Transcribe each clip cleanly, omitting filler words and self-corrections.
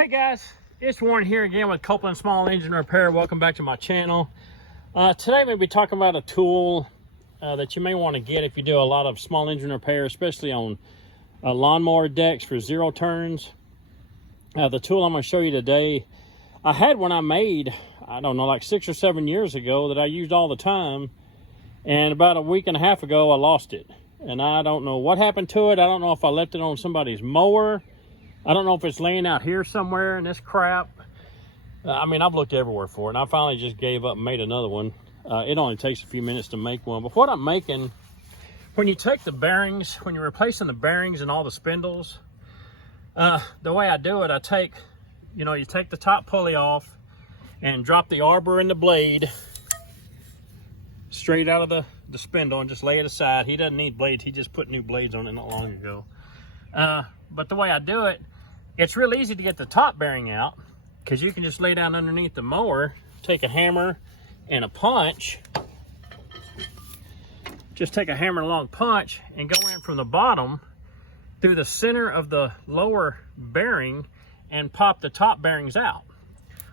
Hey guys, it's Warren here again with Copeland Small Engine Repair. Welcome back to my channel. Today I'm going to be talking about a tool that you may want to get if you do a lot of small engine repair, especially on lawnmower decks for zero turns. The tool I'm going to show you today, I had one I made, I don't know, like 6 or 7 years ago that I used all the time. And about a week and a half ago, I lost it. And I don't know what happened to it. I don't know if I left it on somebody's mower. I don't know if it's laying out here somewhere in this crap. I mean, I've looked everywhere for it, and I finally just gave up and made another one. It only takes a few minutes to make one. But what I'm making, when you take the bearings, when you're replacing the bearings and all the spindles, the way I do it, I take, you take the top pulley off and drop the arbor and the blade straight out of the spindle and just lay it aside. He doesn't need blades. He just put new blades on it not long ago. But the way I do it, it's real easy to get the top bearing out because you can just lay down underneath the mower, take a hammer and a punch. Just take a hammer and a long punch and go in from the bottom through the center of the lower bearing and pop the top bearings out.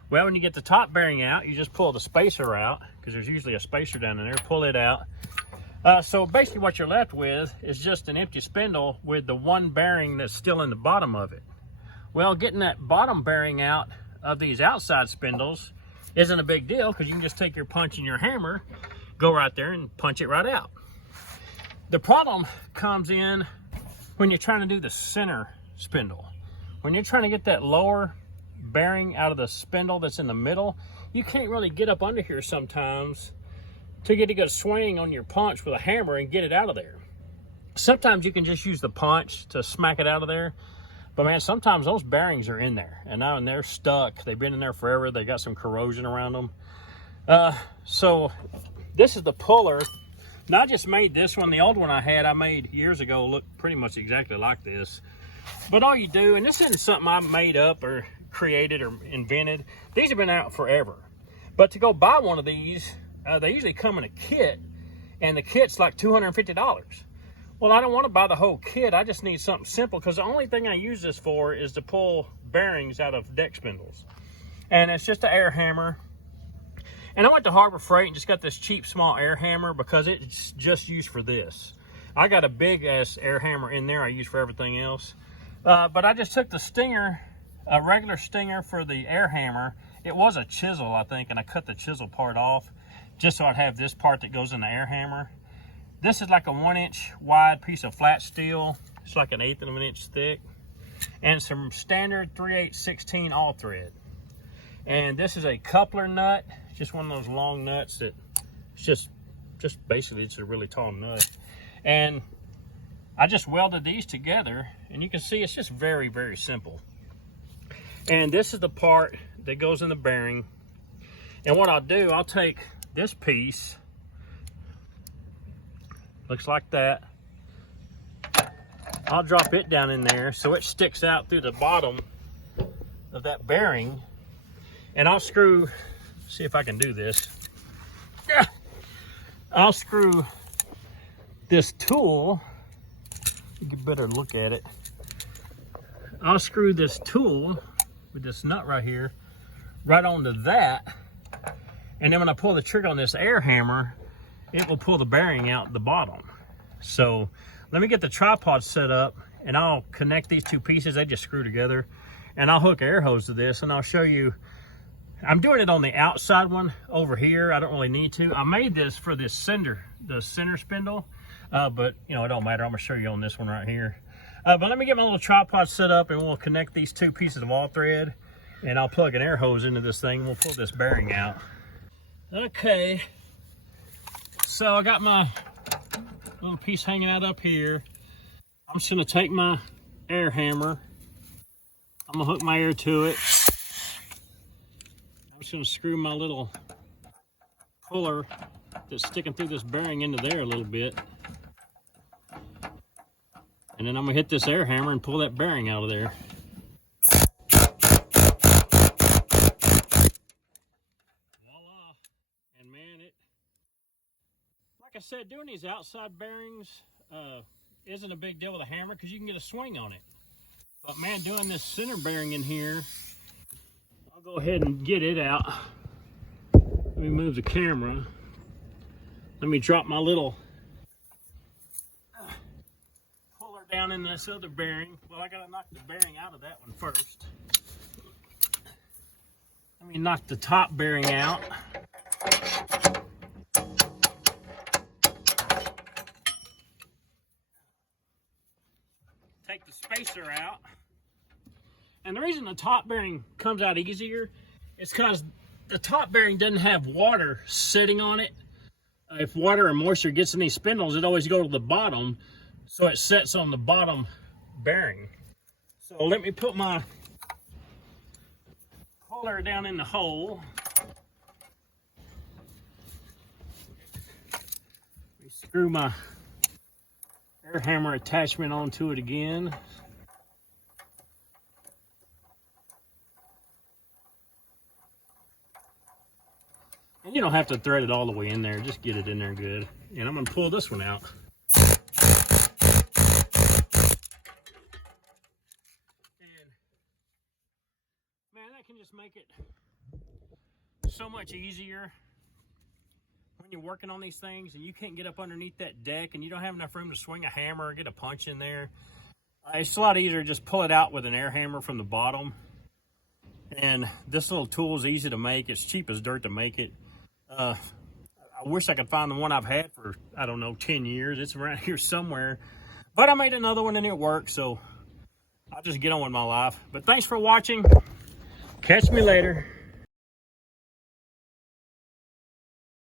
Well, when you get the top bearing out, you just pull the spacer out because there's usually a spacer down in there. Pull it out. So basically what you're left with is just an empty spindle with the one bearing that's still in the bottom of it. Well, getting that bottom bearing out of these outside spindles isn't a big deal because you can just take your punch and your hammer, go right there and punch it right out. The problem comes in when you're trying to do the center spindle. When you're trying to get that lower bearing out of the spindle that's in the middle, you can't really get up under here sometimes to get a good swing on your punch with a hammer and get it out of there. Sometimes you can just use the punch to smack it out of there, but man, sometimes those bearings are in there and now they're stuck. They've been in there forever. They got some corrosion around them. So this is the puller. Now I just made this one. The old one I made years ago looked pretty much exactly like this. But all you do, and this isn't something I made up or created or invented. These have been out forever. But to go buy one of these, they usually come in a kit, and the kit's like $250. Well, I don't want to buy the whole kit. I just need something simple because the only thing I use this for is to pull bearings out of deck spindles. And it's just an air hammer. And I went to Harbor Freight and just got this cheap small air hammer because it's just used for this. I got a big ass air hammer in there I use for everything else. But I just took the stinger, a regular stinger for the air hammer. It was a chisel, I think, and I cut the chisel part off just so I'd have this part that goes in the air hammer. This is like a 1-inch wide piece of flat steel. It's like an 1/8 of an inch thick. And some standard 3/8/16 all thread. And this is a coupler nut. It's just one of those long nuts that it's just basically it's a really tall nut. And I just welded these together, and you can see it's just very, very simple. And this is the part that goes in the bearing. And what I'll do, I'll take this piece, looks like that. I'll drop it down in there so it sticks out through the bottom of that bearing. And I'll screw, see if I can do this. I'll screw this tool, you get a better look at it. I'll screw this tool with this nut right here right onto that, and then when I pull the trigger on this air hammer, it will pull the bearing out the bottom. So let me get the tripod set up and I'll connect these two pieces. They just screw together, and I'll hook air hose to this, and I'll show you. I'm doing it on the outside one over here. I don't really need to. I made this for this the center spindle, but it don't matter. I'm gonna show you on this one right here. But let me get my little tripod set up and we'll connect these two pieces of all thread, and I'll plug an air hose into this thing. We'll pull this bearing out. Okay, so I got my little piece hanging out up here. I'm just gonna take my air hammer. I'm gonna hook my air to it. I'm just gonna screw my little puller that's sticking through this bearing into there a little bit. And then I'm gonna hit this air hammer and pull that bearing out of there. Voila. And man, like I said, doing these outside bearings isn't a big deal with a hammer because you can get a swing on it. But man, doing this center bearing in here, go ahead and get it out. Let me move the camera. Let me drop my little puller down in this other bearing. Well, I gotta knock the bearing out of that one first. Let me knock the top bearing out. Take the spacer out. And the reason the top bearing comes out easier is because the top bearing doesn't have water sitting on it. If water or moisture gets in these spindles, it always goes to the bottom, so it sits on the bottom bearing. So let me put my puller down in the hole. Let me screw my air hammer attachment onto it again. And you don't have to thread it all the way in there, just get it in there good. And I'm gonna pull this one out. And man, that can just make it so much easier when you're working on these things and you can't get up underneath that deck and you don't have enough room to swing a hammer or get a punch in there. It's a lot easier to just pull it out with an air hammer from the bottom. And this little tool is easy to make. It's cheap as dirt to make it. I wish I could find the one I've had for, I don't know, 10 years. It's around here somewhere. But I made another one and it worked, so I'll just get on with my life. But thanks for watching. Catch me later.